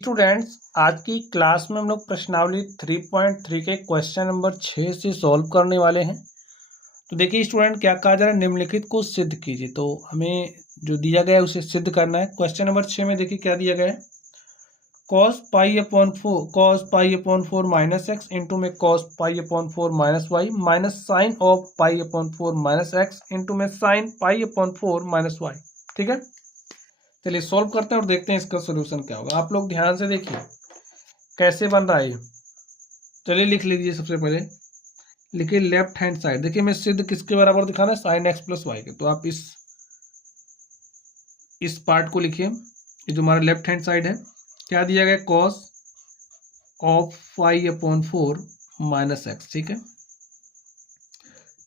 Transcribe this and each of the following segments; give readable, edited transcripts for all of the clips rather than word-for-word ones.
Students, आज की class में हम लोग प्रश्नावली 3.3 के क्वेश्चन नंबर 6 से सॉल्व करने वाले हैं। तो देखिए स्टूडेंट, क्या कहा जा रहा है, निम्नलिखित को सिद्ध कीजिए। तो हमें जो दिया गया है उसे सिद्ध करना है। क्वेश्चन नंबर 6 में देखिए क्या दिया गया है, cos pi upon 4 minus x into में cos pi upon 4 minus y minus sine of pi upon 4 minus x into में sine pi upon 4 minus y. ठीक है, चलिए सॉल्व करते हैं और देखते हैं इसका सोल्यूशन क्या होगा। आप लोग ध्यान से देखिए कैसे बन रहा है ये। चलिए लिख लीजिए। सबसे पहले लिखिए लेफ्ट हैंड साइड। देखिए मैं सिद्ध किसके बराबर दिखाना है, साइन एक्स प्लस वाई के। तो आप इस पार्ट को लिखिए, ये जो हमारा लेफ्ट हैंड साइड है। क्या दिया गया, cos of pi upon 4 minus x, ठीक है,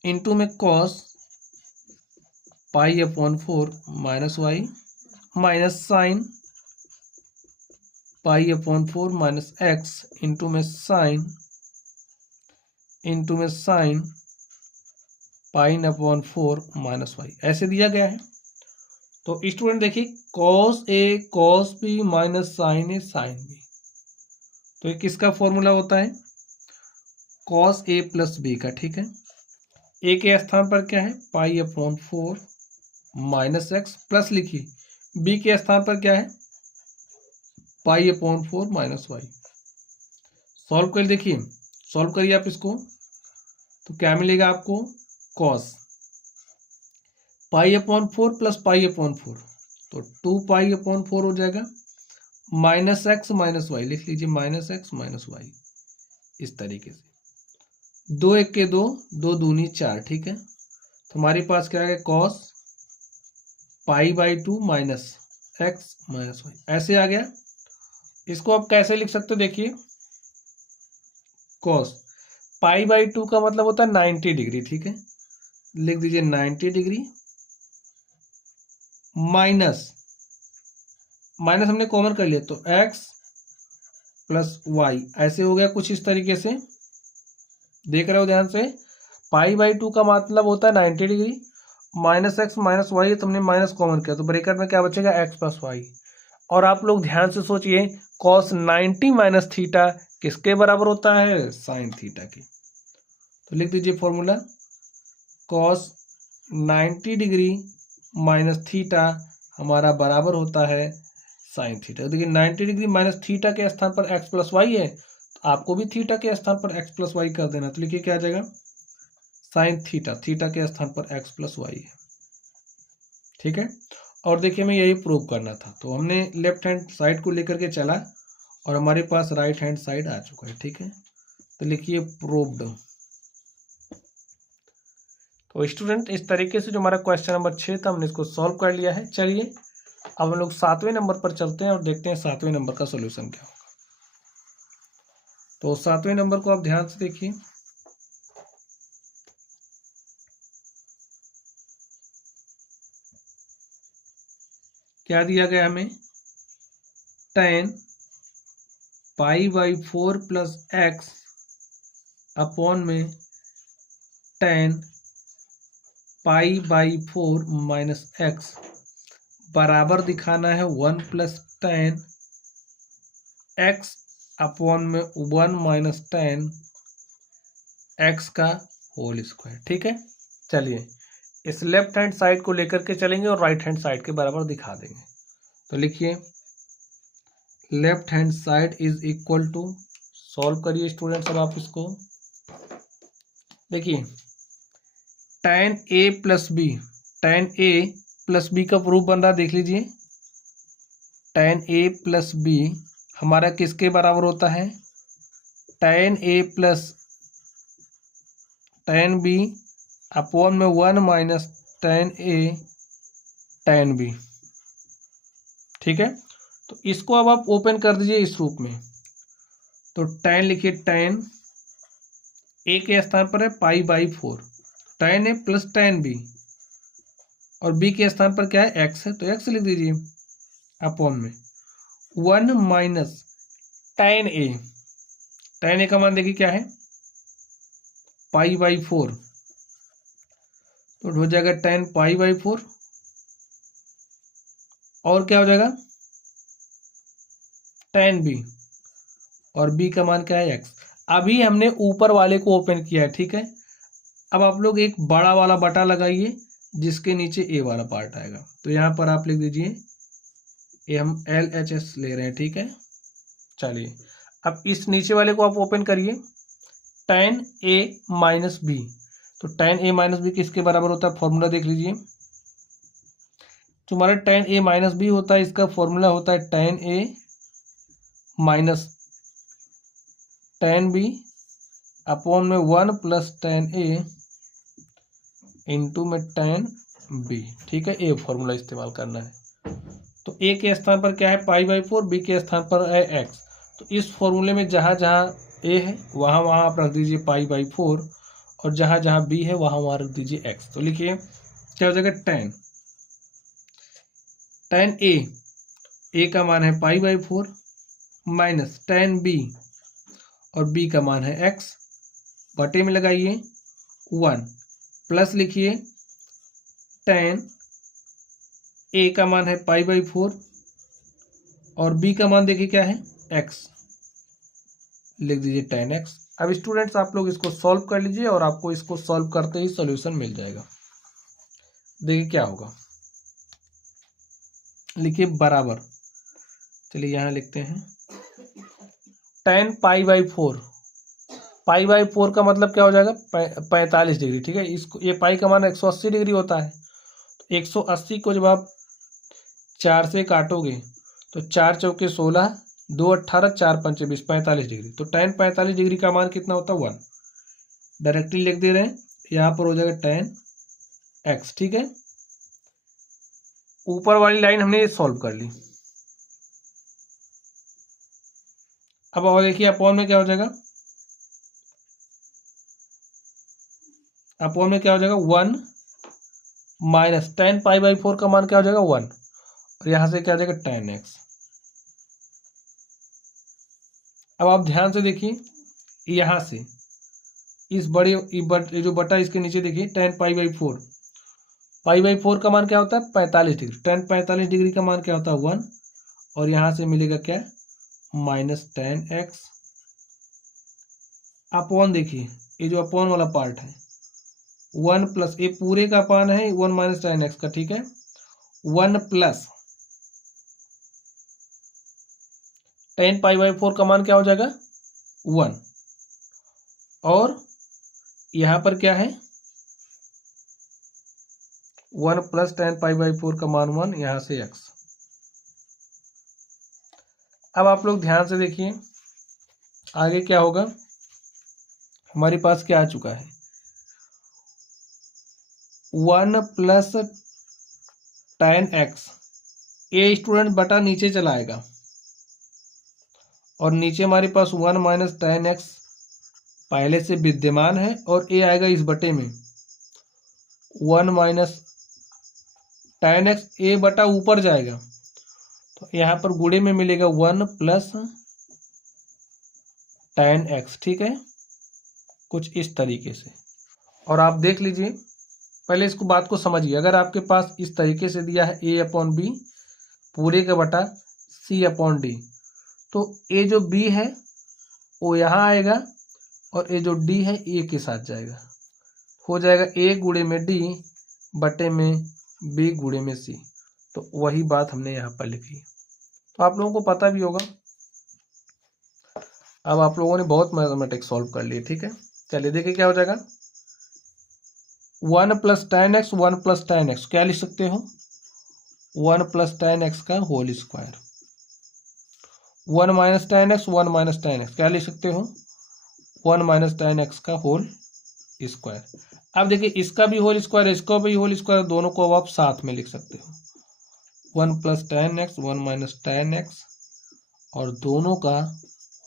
इंटू में cos pi upon 4 minus y minus sine pi upon 4 minus x into में sine pi upon 4 minus y, ऐसे दिया गया है। तो स्टूडेंट देखिए, cos A cos B minus sine A sine B, तो ये किसका फॉर्मूला होता है, कॉस ए प्लस बी का। ठीक है, ए के स्थान पर क्या है, pi upon 4 minus x, plus लिखिए बी के स्थान पर क्या है, pi upon 4 minus y. Solve कर देखिए, सॉल्व करिए आप इसको, तो क्या मिलेगा आपको, cos pi upon 4 plus pi upon 4, तो 2 पाई अपॉन 4 हो जाएगा, माइनस एक्स माइनस वाई, लिख लीजिए माइनस एक्स माइनस वाई, इस तरीके से। 2 एक के 2, 2 दूनी 4, ठीक है। तो हमारे पास क्या है, cos pi by 2 minus x minus y, ऐसे आ गया। इसको आप कैसे लिख सकते हो, देखिए कॉस पाई बाई 2 का मतलब होता है 90 डिग्री, ठीक है, लिख दीजिए 90 डिग्री माइनस माइनस हमने कॉमन कर लिया, तो x प्लस वाई, ऐसे हो गया कुछ इस तरीके से। देख रहे हो ध्यान से, पाई बाई 2 का मतलब होता है 90 degree, minus x minus y, तुमने माइनस कॉमन किया तो ब्रेकेट में क्या बचेगा, एक्स प्लस वाई। और आप लोग ध्यान से सोचिए, कॉस 90 माइनस थीटा किसके बराबर होता है, साइन थीटा के। तो लिख दीजिए formula, cos 90 degree minus theta हमारा बराबर होता है साइन थीटा। देखिए 90 डिग्री माइनस थीटा के स्थान पर एक्स प्लस वाई है, तो आपको भी थीटा के स्थान पर एक्स प्लस वाई कर देना। तो लिखिए क्या आ जाएगा, साइन थीटा, थीटा के स्थान पर एक्स प्लस वाई है, ठीक है। और देखिए हमें यही प्रूव करना था, तो हमने लेफ्ट हैंड साइड को लेकर के चला और हमारे पास राइट हैंड साइड आ चुका है, ठीक है। तो लिखिए प्रूव्ड। तो स्टूडेंट, इस तरीके से जो हमारा क्वेश्चन नंबर 6 था हमने इसको सॉल्व कर लिया है। चलिए अब हम लोग 7वें नंबर पर चलते हैं और देखते हैं 7वें नंबर का सोल्यूशन क्या होगा। तो 7वें नंबर को आप ध्यान से देखिए, क्या दिया गया हमें, tan pi by 4 plus x upon में tan pi by 4 minus x बराबर दिखाना है 1 प्लस tan एक्स अपॉन में 1 माइनस tan एक्स का होल स्क्वायर, ठीक है। चलिए इस लेफ्ट हैंड साइड को लेकर के चलेंगे और राइट हैंड साइड के बराबर दिखा देंगे। तो लिखिए left hand side is equal to, solve करिए स्टूडेंट्स। अब आप इसको देखिए, tan a plus b, tan a plus b का प्रूफ बन रहा है, देख लीजिए tan a प्लस बी हमारा किसके बराबर होता है, tan a plus tan b upon में 1 minus tan a tan b, ठीक है। तो इसको अब आप ओपन कर दीजिए इस रूप में। तो tan लिखिए, tan a के स्थान पर है pi by 4, tan a plus tan b, और b के स्थान पर क्या है, x है, तो x लिख दीजिए अपॉन में 1 minus tan a, tan a का मान देखिए क्या है, पाई बाई 4, तो हो जाएगा tan पाई बाई 4, और क्या हो जाएगा tan b और b का मान क्या है x। अभी हमने ऊपर वाले को ओपन किया है, ठीक है। अब आप लोग एक बड़ा वाला बटा लगाइए जिसके नीचे ए वाला पार्ट आएगा। तो यहाँ पर आप लिख दीजिए, ये हम LHS ले रहे हैं, ठीक है। चलिए अब इस नीचे वाले को आप ओपन करिए, tan a माइनस बी। तो tan a माइनस बी किसके बराबर होता है, फॉर्मूला देख लीजिए। तुम्हारा tan a माइनस बी होता है, इसका फॉर्मूला होता है tan a minus tan b upon में 1 प्लस tan a इंटू में tan b, ठीक है। ए फॉर्मूला इस्तेमाल करना है। तो a के स्थान पर क्या है, π/4, b के स्थान पर है x। तो इस फॉर्मूले में जहाँ जहाँ a है वहाँ वहाँ आप रख दीजिए π/4 और जहाँ जहाँ b है वहाँ वहाँ रख दीजिए x। तो लिखिए क्या हो जाएगा, tan a का मान है π/4 माइनस tan b और b का मान है x, बटे में लगाइए 1 प्लस लिखिए tan a का मान है π/4 और b का मान देखिए क्या है, x, लिख दीजिए tan x। अब स्टूडेंट्स आप लोग इसको सॉल्व कर लीजिए और आपको इसको सॉल्व करते ही सॉल्यूशन मिल जाएगा। देखिए क्या होगा, लिखिए बराबर, चलिए यहाँ लिखते हैं tan π/4, π/4 का मतलब क्या हो जाएगा, 45 डिग्री, ठीक है। इसको ये पाई का मान 180 डिग्री होता है। तो 180 को जब आप 4 से काटोगे तो 4 चौके 16, 2 18, 4 पंचे 20, 45 डिग्री। तो tan 45 डिग्री का मान कितना होता है, 1। डायरेक्टली लिख दे रहे हैं, यहाँ पर हो जाएगा tan x, ठीक है। ऊपर वाली लाइन हमने ये सॉल्व कर ली। अब और देखिए अपॉन में क्या हो जाएगा, अपॉन में क्या हो जाएगा 1 माइनस tan π/4 का मान क्या हो जाएगा 1 और यहां से क्या हो जाएगा tan x। अब आप ध्यान से देखिए, यहां से इस बड़े जो बटा इसके नीचे देखिए tan π/4, π/4 का मान क्या होता है 45 डिग्री। tan 45 डिग्री का मान क्या होता है 1 और यहां से मिलेगा क्या, माइनस tan x अपॉन, देखिए ये जो अपॉन वाला पार्ट है 1 प्लस, ये पूरे का अपान है 1 माइनस tan x का, ठीक है। 1 प्लस tan π/4 का मान क्या हो जाएगा 1 और यहां पर क्या है 1 प्लस tan π/4 का मान 1, यहां से x। अब आप लोग ध्यान से देखिए आगे क्या होगा, हमारे पास क्या आ चुका है 1 प्लस tan x, ये स्टूडेंट बटा नीचे चलाएगा और नीचे हमारे पास 1 माइनस tan x पहले से विद्यमान है और a आएगा इस बटे में 1 माइनस tan x, a बटा ऊपर जाएगा तो यहाँ पर गुणे में मिलेगा 1 प्लस tan x, ठीक है, कुछ इस तरीके से। और आप देख लीजिए, पहले इसको बात को समझिए। अगर आपके पास इस तरीके से दिया है a/b पूरे का बटा c/d, तो a जो b है वो यहाँ आएगा और a जो d है a के साथ जाएगा, हो जाएगा a गुणे में d बटे में b गुणे में c। तो वही बात हमने यहाँ पर लिखी। तो आप लोगों को पता भी होगा, अब आप लोगों ने बहुत मैथमेटिक्स सॉल्व कर लिए, ठीक है। चलिए देखिए क्या हो जाएगा, 1 plus tan x, 1 plus tan x क्या लिख सकते हो, 1 प्लस tan x का whole square. 1 minus tan x, 1 minus tan x क्या लिख सकते हो, 1 माइनस tan x का होल स्क्वायर। अब देखिए इसका भी होल स्क्वायर, इसका भी होल स्क्वायर, दोनों को अब आप साथ में लिख सकते हो, 1 plus tan x, 1 minus tan x और दोनों का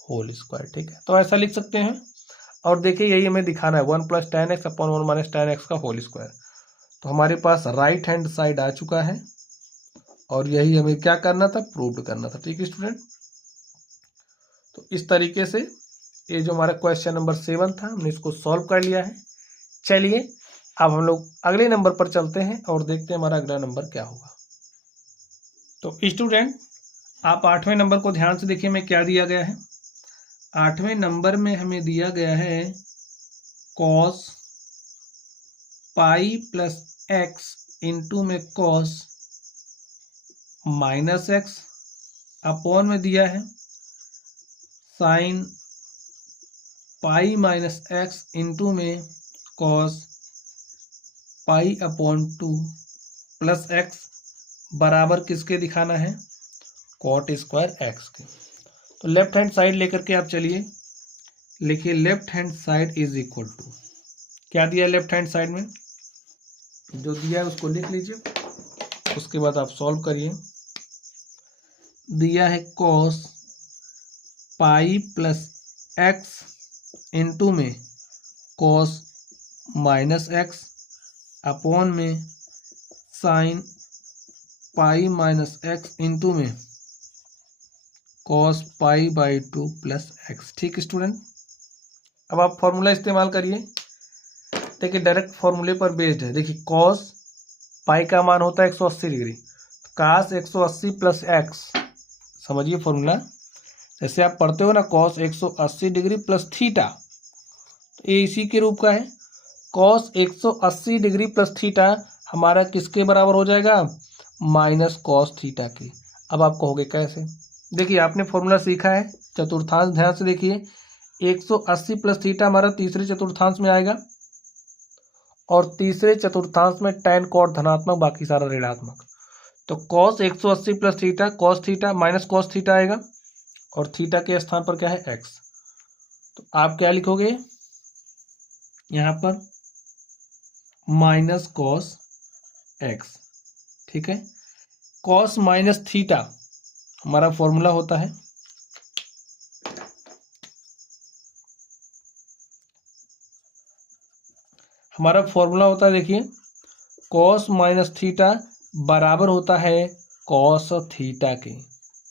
होल स्क्वायर, ठीक है। तो ऐसा लिख सकते हैं। और देखिए यही हमें दिखाना है 1 plus tan x upon 1 minus tan x का होल स्क्वायर। तो हमारे पास राइट हैंड साइड आ चुका है और यही हमें क्या करना था, प्रूव करना था, ठीक है स्टूडेंट। तो इस तरीके से ये जो हमारा क्वेश्चन नंबर 7 था हमने इसको सॉल्व कर लिया है। चलिए अब हम लोग अगले नंबर पर चलते हैं और देखते हैं हमारा अगला नंबर क्या होगा। तो स्टूडेंट आप 8वें नंबर को ध्यान से देखिए, में क्या दिया गया है। 8वें नंबर में हमें दिया गया है cos pi plus x into में कॉस माइनस एक्स, अपॉन में दिया है sine pi minus x into में cos pi upon 2 plus x, बराबर किसके दिखाना है, कॉट स्क्वायर एक्स के। तो लेफ्ट हैंड साइड लेकर के आप चलिए, लिखिए left hand side is equal to, क्या दिया लेफ्ट हैंड साइड में, जो दिया है उसको लिख लीजिए, उसके बाद आप सॉल्व करिए। दिया है cos pi plus x into में कॉस माइनस एक्स, अपॉन में sine pi minus x into में cos pi by 2 plus x. ठीक स्टूडेंट, अब आप फॉर्मूला इस्तेमाल करिए। देखिए डायरेक्ट फॉर्मूले पर बेस्ड है। देखिए कॉस पाई का मान होता है 180 डिग्री, कास 180 प्लस एक्स, समझिए फॉर्मूला, जैसे आप पढ़ते हो ना कॉस 180 डिग्री प्लस थीटा, तो ये इसी के रूप का है। कॉस 180 डिग्री प्लस थीटा हमारा किसके बराबर हो जाएगा, माइनस कॉस थीटा के। अब आप कहोगे कैसे, देखिए आपने फॉर्मूला सीखा है चतुर्थांश, ध्यान से देखिए 180 प्लस थीटा हमारा तीसरे चतुर्थांश में आएगा, और तीसरे चतुर्थांश में tan कॉट धनात्मक, बाकी सारा ऋणात्मक। तो cos 180 plus theta cos theta minus cos theta आएगा, और थीटा के स्थान पर क्या है x। तो आप क्या लिखोगे यहाँ पर, माइनस cos x। ठीक है, cos माइनस थीटा हमारा फॉर्मूला होता है देखिए cos माइनस थीटा बराबर होता है cos थीटा के।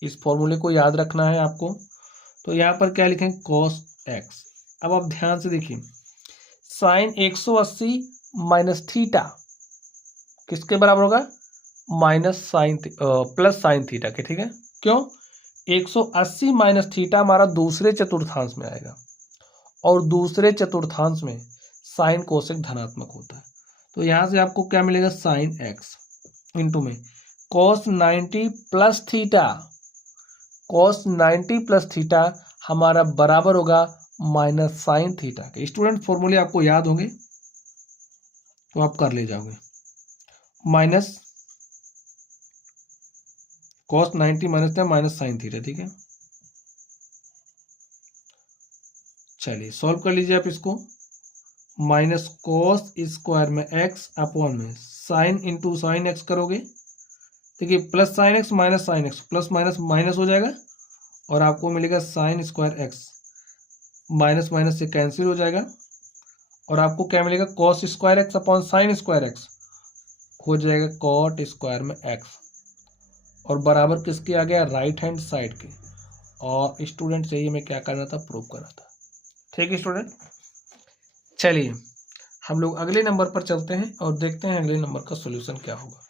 इस फॉर्मूले को याद रखना है आपको। तो यहाँ पर क्या लिखें, cos x। अब आप ध्यान से देखिए, साइन 180 माइनस थीटा किसके बराबर होगा, minus sine plus sine theta के। ठीक है, क्यों, 180 माइनस थीटा हमारा दूसरे चतुर्थांश में आएगा, और दूसरे चतुर्थांश में साइन कोसेक धनात्मक होता है। तो यहाँ से आपको क्या मिलेगा, साइन एक्स इंटू में cos 90 plus theta, cos 90 plus theta हमारा बराबर होगा माइनस साइन थीटा के। स्टूडेंट फॉर्मूले आपको याद होंगे तो आप कर ले जाओगे, minus cos 90 minus minus sine theta. ठीक है, चलिए सॉल्व कर लीजिए आप इसको। माइनस कॉस स्क्वायर में एक्स अपॉन में साइन इंटू साइन एक्स करोगे, देखिए plus sine x minus sine x, plus minus minus हो जाएगा, और आपको मिलेगा sine square x, minus minus से कैंसिल हो जाएगा, और आपको क्या मिलेगा, cos square x upon sine square x हो जाएगा कॉट स्क्वायर में एक्स, और बराबर किसके आ गया, राइट हैंड साइड के। और स्टूडेंट चाहिए मैं क्या करना था, प्रूव करना था। ठीक है स्टूडेंट, चलिए हम लोग अगले नंबर पर चलते हैं और देखते हैं अगले नंबर का सॉल्यूशन क्या होगा।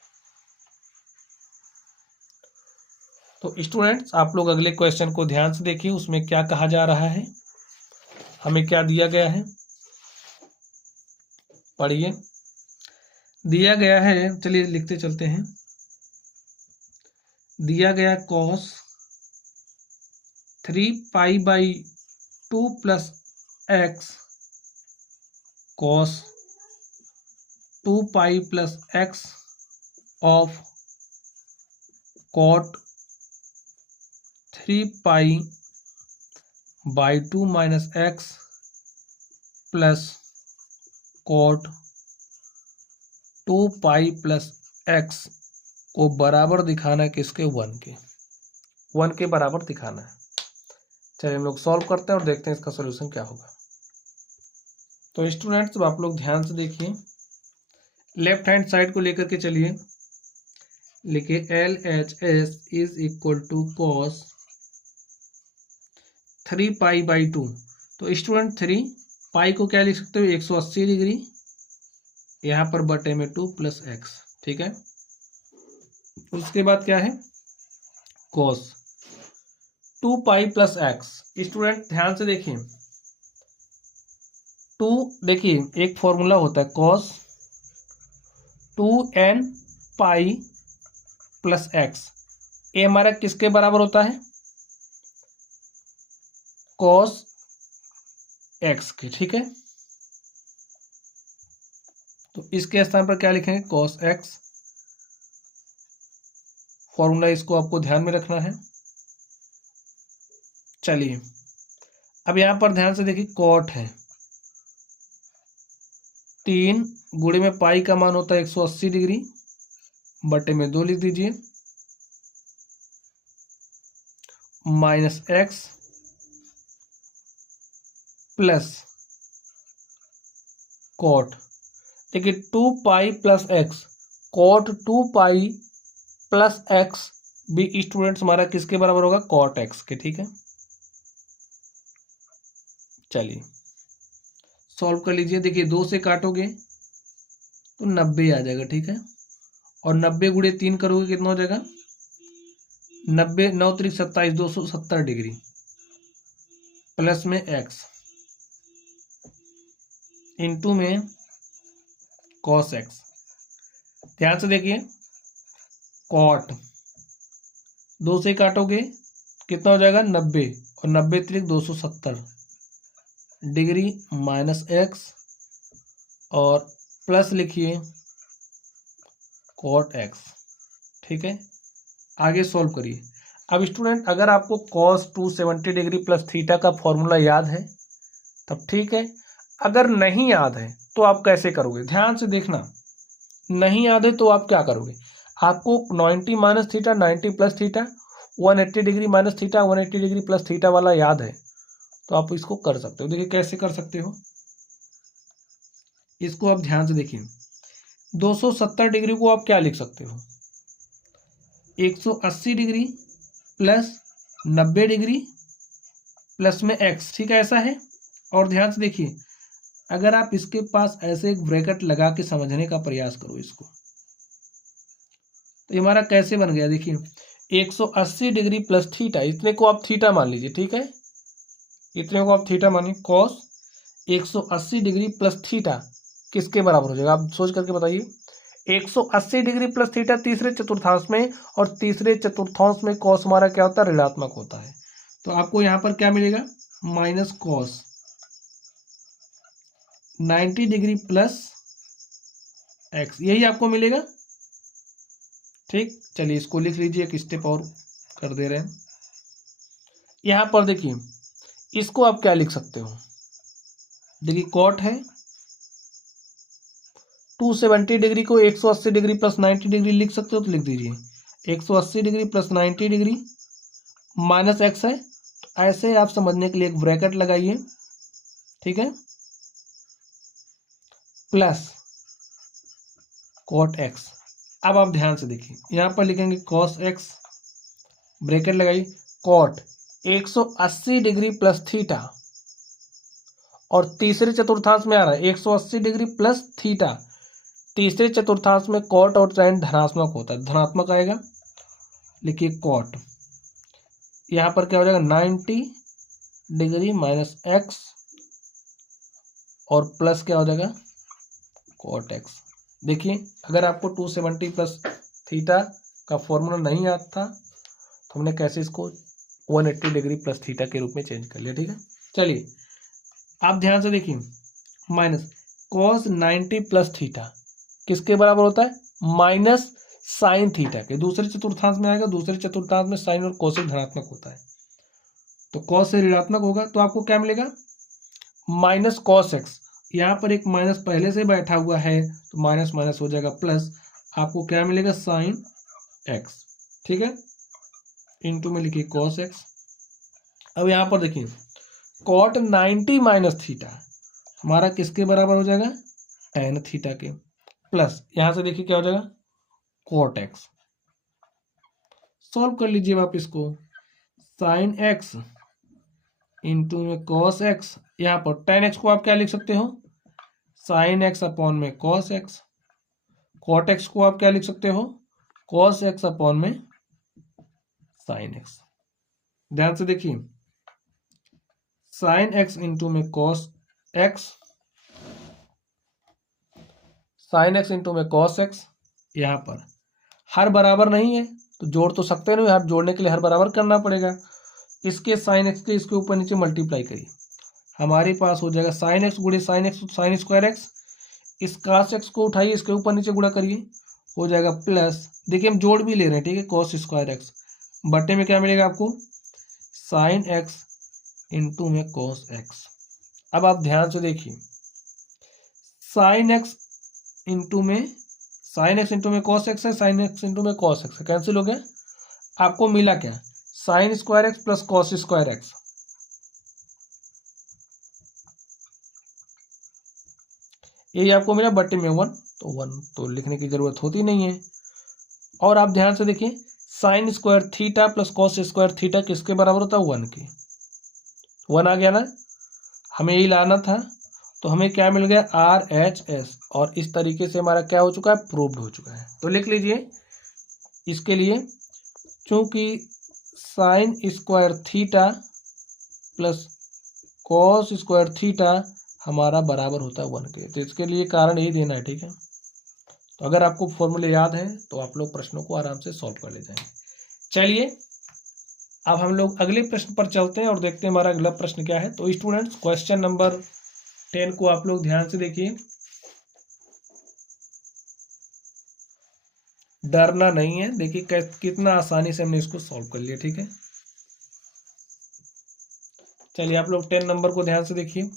तो स्टूडेंट्स आप लोग अगले क्वेश्चन को ध्यान से देखिए, उसमें क्या कहा जा रहा है, हमें क्या दिया गया है, पढ़िए। दिया गया है, चलिए लिखते चलते हैं। दिया गया cos 3π/2 plus x cos 2π plus x of cot 3π/2 minus x plus cot 2π plus x को बराबर दिखाना है किसके, 1 के बराबर दिखाना है। चलिए हम लोग सॉल्व करते हैं और देखते हैं इसका सॉल्यूशन क्या होगा। तो स्टूडेंट्स आप लोग ध्यान से देखिए, लेफ्ट हैंड साइड को लेकर के चलिए, लिखिए LHS is equal to cos 3π/2। तो स्टूडेंट 3 पाई को क्या लिख सकते हो, 180 डिग्री, यहाँ पर बटे में 2 प्लस एक्स। ठीक है, उसके बाद क्या है, cos 2 pi plus x. Student ध्यान से देखिए, टू, देखिए एक फॉर्मूला होता है कॉस 2n पाई प्लस एक्स। ये हमारा किसके बराबर होता है? कॉस एक्स के, ठीक है। तो इसके स्थान पर क्या लिखेंगे? Cos x. फॉर्मूला इसको आपको ध्यान में रखना है। चलिए अब यहां पर ध्यान से देखिए, कॉट है 3 गुणे में पाई का मान होता है 180 डिग्री, बटे में 2 लिख दीजिए, माइनस एक्स प्लस कॉट। देखिए 2 pi plus x, cot 2 pi plus x भी स्टूडेंट्स हमारा किसके बराबर होगा? कॉट एक्स के, ठीक है। चलिए सॉल्व कर लीजिए। देखिए 2 से काटोगे तो 90 आ जाएगा, ठीक है। और 90 गुणे 3 करोगे कितना हो जाएगा? 90 9 3 27 270 डिग्री प्लस में एक्स इंटू में कॉस एक्स। ध्यान से देखिए, कॉट 2 से काटोगे कितना हो जाएगा? 90, और 90 3 270 डिग्री माइनस एक्स और प्लस लिखिए कॉट एक्स, ठीक है। आगे सॉल्व करिए। अब स्टूडेंट अगर आपको कॉस 270 डिग्री प्लस थीटा का फॉर्मूला याद है तब ठीक है, अगर नहीं याद है तो आप कैसे करोगे? ध्यान से देखना, नहीं याद है तो आप क्या करोगे? आपको 90 minus theta 90 plus theta 180 degree minus theta 180 degree plus theta वाला याद है तो आप इसको कर सकते हो। देखिए कैसे कर सकते हो, इसको आप ध्यान से देखिए। 270 डिग्री को आप क्या लिख सकते हो? 180 डिग्री प्लस 90 डिग्री प्लस में एक्स, ठीक है, ऐसा है। और ध्यान से देखिए, अगर आप इसके पास ऐसे एक ब्रैकेट लगा के समझने का प्रयास करो इसको, तो ये हमारा कैसे बन गया? देखिए 180 डिग्री प्लस थीटा, इतने को आप थीटा मान लीजिए, ठीक है, इतने को आप थीटा मानिए। कॉस 180 डिग्री प्लस थीटा किसके बराबर हो जाएगा? आप सोच करके बताइए। 180 डिग्री प्लस थीटा तीसरे चतुर्थांश में, और तीसरे चतुर्थांश में कॉस हमारा क्या होता है? ऋणात्मक होता है। तो आपको यहां पर क्या मिलेगा? Minus cos 90 degree plus x, यही आपको मिलेगा, ठीक। चलिए इसको लिख लीजिए, एक स्टेप और कर दे रहे हैं। यहां पर देखिए, इसको आप क्या लिख सकते हो? देखिए कॉट है 270 डिग्री को 180 डिग्री प्लस 90 डिग्री लिख सकते हो तो लिख दीजिए 180 degree plus 90 degree minus x है, तो ऐसे आप समझने के लिए एक ब्रैकेट लगाइए, ठीक है, प्लस कॉट एक्स। अब आप ध्यान से देखिए, यहां पर लिखेंगे कॉस एक्स, ब्रैकेट लगाइए, कॉट 180 डिग्री प्लस थीटा, और तीसरे चतुर्थांश में आ रहा है 180 डिग्री प्लस थीटा, तीसरे चतुर्थांश में कॉट और साइन धनात्मक होता है, धनात्मक आएगा, लिखिए कॉट। यहां पर क्या हो जाएगा? 90 डिग्री माइनस एक्स और प्लस क्या हो जाएगा? Cot x. देखिए अगर आपको 270 प्लस थीटा का फॉर्मूला नहीं याद था तो हमने कैसे इसको 180 डिग्री प्लस थीटा के रूप में चेंज कर लिया, ठीक है। चलिए आप ध्यान से देखिए, माइनस कॉस 90 प्लस थीटा किसके बराबर होता है? माइनस साइन थीटा के, दूसरे चतुर्थांश में आएगा, दूसरे चतुर्थांश में साइन और कोसेक धनात्मक होता है, तो कॉस से ऋणात्मक होगा, तो आपको क्या मिलेगा? Minus cos x. यहाँ पर एक माइनस पहले से बैठा हुआ है तो माइनस माइनस हो जाएगा प्लस, आपको क्या मिलेगा? साइन एक्स, ठीक है, इंटू में लिखिए कॉस एक्स। अब यहाँ पर देखिए कॉट 90 माइनस थीटा हमारा किसके बराबर हो जाएगा? टेन थीटा के, प्लस यहां से देखिए क्या हो जाएगा? Cot x. सॉल्व कर लीजिए आप इसको, साइन एक्स इंटू में कॉस एक्स, यहाँ पर टेन एक्स को आप क्या लिख सकते हो? साइन एक्स अपॉन में कॉस एक्स। कॉट एक्स को आप क्या लिख सकते हो? कॉस एक्स अपॉन में साइन एक्स। ध्यान से देखिए, साइन एक्स इंटू में cos x, sine x into में कॉस एक्स। यहाँ पर हर बराबर नहीं है तो जोड़ तो सकते नहीं, हर जोड़ने के लिए हर बराबर करना पड़ेगा। इसके साइन एक्स के इसके ऊपर नीचे मल्टीप्लाई करिए, हमारे पास हो जाएगा साइन एक्स गुणे sine x sine square x. इस कॉस एक्स को उठाइए, इसके ऊपर नीचे गुणा करिए, हो जाएगा प्लस, देखिए हम जोड़ भी ले रहे हैं, ठीक है, कॉस स्क्वायर एक्स बटे में क्या मिलेगा आपको, साइन एक्स इंटू में कॉस एक्स। अब आप ध्यान से देखिए, साइन एक्स इंटू में कॉस एक्स है, साइन एक्स इंटू में कॉस एक्स है, कैंसिल हो गया। आपको मिला क्या, sine square x plus cos square x. ये आपको मिला बटे में 1, तो 1 तो लिखने की जरूरत होती नहीं है। और आप ध्यान से देखिए, sine square theta plus cos square theta किसके बराबर होता है, 1 के। 1 आ गया ना, हमें यही लाना था, तो हमें क्या मिल गया, RHS। और इस तरीके से हमारा क्या हो चुका है, प्रूव्ड हो चुका है। तो लिख लीजिए इसके लिए, चूंकि sine square theta plus cos square theta हमारा बराबर होता है 1 के, तो इसके लिए कारण यही देना है, ठीक है। तो अगर आपको फॉर्मूले याद है तो आप लोग प्रश्नों को आराम से सॉल्व कर ले जाएंगे। चलिए अब हम लोग अगले प्रश्न पर चलते हैं और देखते हैं हमारा अगला प्रश्न क्या है। तो स्टूडेंट्स, क्वेश्चन नंबर 10 को आप लोग ध्यान से देखिए, डरना नहीं है। देखिए कितना आसानी से हमने इसको सॉल्व कर लिया, ठीक है। चलिए आप लोग 10 नंबर को ध्यान से देखिए।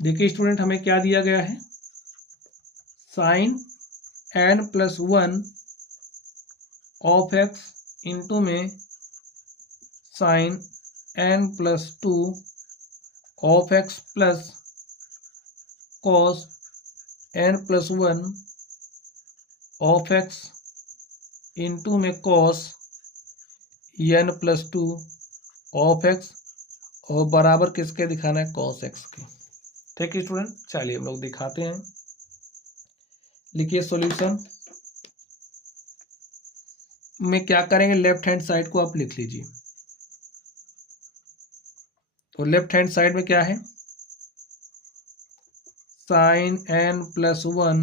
देखिए स्टूडेंट, हमें क्या दिया गया है, sine n+1 of x into में sine n+2 of x plus cos n+1 of x into में कॉस n+2 ऑफ एक्स, और बराबर किसके दिखाना है, कॉस एक्स के। ठीक है स्टूडेंट, चलिए हम लोग दिखाते हैं। लिखिए सॉल्यूशन में क्या करेंगे, लेफ्ट हैंड साइड को आप लिख लीजिए। तो लेफ्ट हैंड साइड में क्या है, sine n+1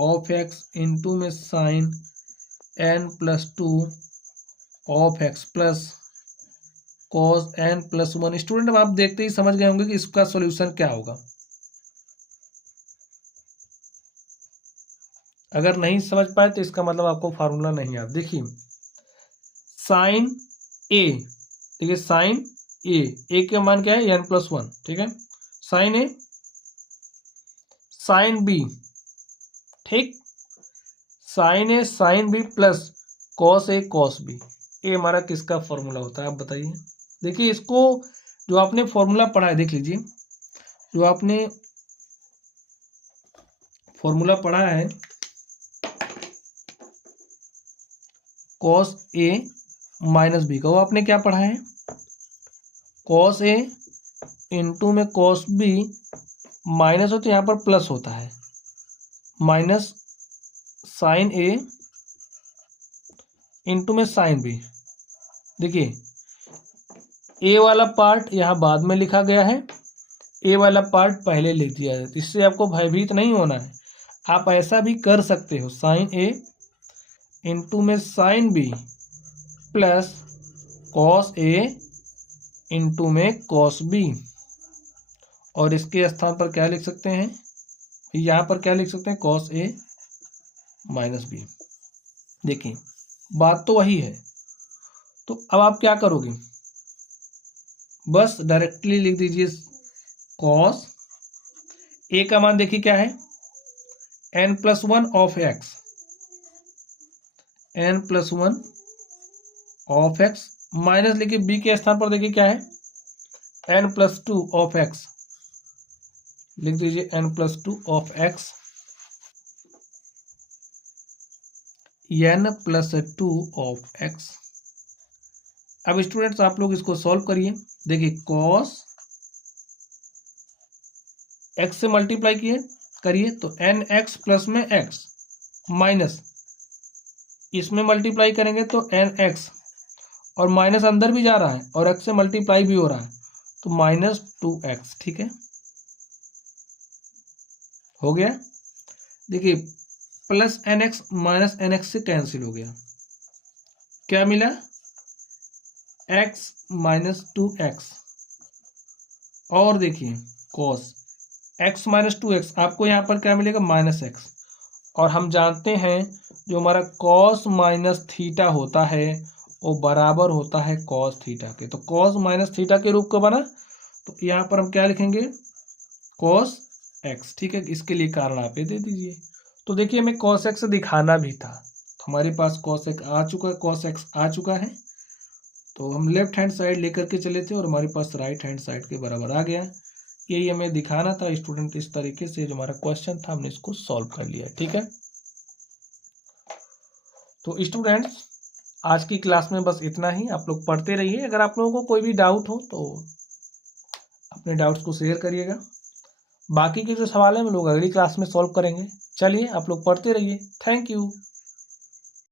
of x into में sine n+2 of x plus cos n+1। Student, अब आप देखते ही समझ गए होंगे कि इसका सॉल्यूशन क्या होगा। अगर नहीं समझ पाए तो इसका मतलब आपको फार्मूला नहीं याद। देखिए साइन ए, देखिए साइन ए का मान क्या है, n+1, ठीक है, साइन ए, साइन बी, ठीक, sign A sine B plus cos A cos B. ये हमारा किसका फॉर्मूला होता है, आप बताइए। देखिए इसको जो आपने फॉर्मूला पढ़ा है, देख लीजिए जो आपने फॉर्मूला पढ़ा है, कॉस ए माइनस बी का, वो आपने क्या पढ़ा है, कॉस ए इंटू में कॉस बी माइनस हो तो यहाँ पर प्लस होता है, माइनस साइन ए इंटू में साइन बी। देखिए ए वाला पार्ट यहाँ बाद में लिखा गया है, ए वाला पार्ट पहले लिख दिया है, इससे आपको भयभीत नहीं होना है। आप ऐसा भी कर सकते हो, साइन ए इंटू में sine B plus cos A into में कॉस बी, और इसके स्थान पर क्या लिख सकते हैं, यहाँ पर क्या लिख सकते हैं, कॉस ए माइनस बी। देखिए बात तो वही है। तो अब आप क्या करोगे, बस डायरेक्टली लिख दीजिए कॉस ए का मान देखिए क्या है, n+1 of x, n+1 of x minus लिखिए बी के स्थान पर देखिए क्या है, n+2 ऑफ एक्स, लिख दीजिए n+2 of x, n+2 of x. अब स्टूडेंट्स आप लोग इसको सॉल्व करिए। देखिए कॉस x से मल्टीप्लाई करिए तो एन एक्स प्लस में x माइनस इसमें मल्टीप्लाई करेंगे तो एन एक्स और माइनस अंदर भी जा रहा है और x से मल्टीप्लाई भी हो रहा है तो -2x। ठीक है, हो गया। देखिए plus n x minus n x से कैंसिल हो गया, क्या मिला x -2x। और देखिए cos x -2x आपको यहाँ पर क्या मिलेगा -x। और हम जानते हैं जो हमारा cos माइनस थीटा होता है वो बराबर होता है cos थीटा के। तो cos माइनस थीटा के रूप का बना तो यहाँ पर हम क्या लिखेंगे cos x। ठीक है, इसके लिए कारण आप ये दे दीजिए। तो देखिए हमें cos x दिखाना भी था तो हमारे पास cos x आ चुका है, cos x आ चुका है। तो हम लेफ्ट हैंड साइड लेकर के चले थे और हमारे पास राइट हैंड साइड के बराबर आ गया। यही हमें दिखाना था स्टूडेंट। इस तरीके से जो हमारा क्वेश्चन था हमने इसको सॉल्व कर लिया। ठीक है, तो स्टूडेंट्स आज की क्लास में बस इतना ही। आप लोग पढ़ते रहिए। अगर आप लोगों को कोई भी डाउट हो तो अपने डाउट्स को शेयर करिएगा। बाकी के जो सवाल है हम लोग अगली क्लास में सॉल्व करेंगे। चलिए आप लोग पढ़ते रहिए। Thank you.